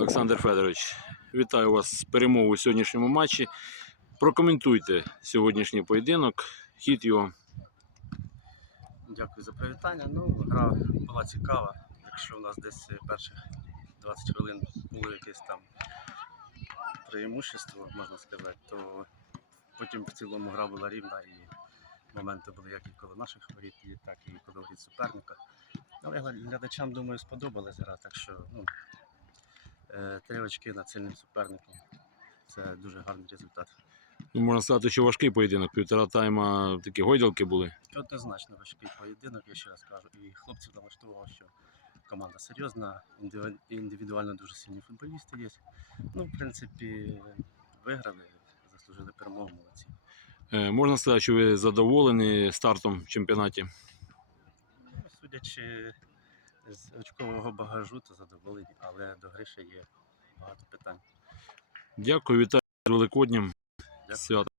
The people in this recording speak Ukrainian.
Олександр Федорович, вітаю вас з перемогою у сьогоднішньому матчі. Прокоментуйте сьогоднішній поєдинок, хід його. Дякую за привітання. Ну, гра була цікава. Якщо у нас десь перших 20 хвилин було якесь там преимущество, можна сказати, то потім в цілому гра була рівна і моменти були як і коло наших воріт, так і коло воріт суперника. Але глядачам, думаю, сподобалась гра, так що ну, три очки над сильним суперником. Це дуже гарний результат. Ну, можна сказати, що важкий поєдинок. Півтора тайма такі гойдалки були. Однозначно важкий поєдинок, я ще раз кажу. І хлопців налаштував, що команда серйозна, індивідуально дуже сильні футболісти є. Ну, в принципі, виграли, заслужили перемогу, молодці. Е, Можна сказати, що ви задоволені стартом в чемпіонаті. Ну, Судячи з очкового багажу, то задоволені, але до гриші є багато питань. Дякую, вітаю з Великоднім. Дякую. Свято.